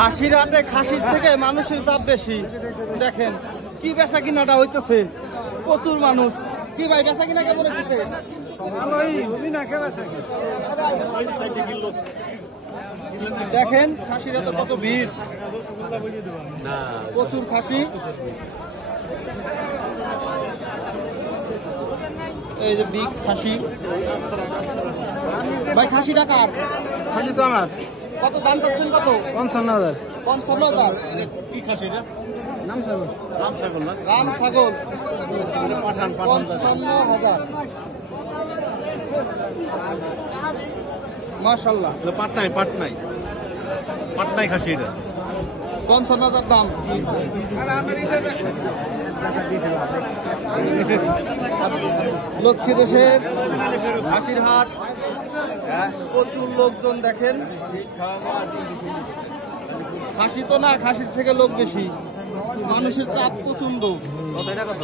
খাসির হাটে খাসির থেকে মানুষের চাপ বেশি। দেখেন কি বেচা কিনাটা হইতেছে, প্রচুর মানুষ। কি ভাই বেচা কিনা কেমন হইতেছে? দেখেন খাসির হাটে কত ভিড়, প্রচুর খাসি। এই যে বিগ খাসি। ভাই খাসিটা কার? খাসি তো আমার। কত দাম চাচ্ছেন? কত? 55,000। 55,000। কি খাসি এটা? নাম ছাগল। রাম ছাগল না? রাম ছাগল। পাঠান 55,000। মাশাআল্লাহ। পাটনাই খাসি এটা। 55,000 দাম। লক্ষ্মী দেশের খাসির হাট, প্রচুর লোকজন। দেখেন খাসি তো না, খাসির থেকে লোক বেশি, মানুষের চাপ প্রচন্ড। কত এটা কত?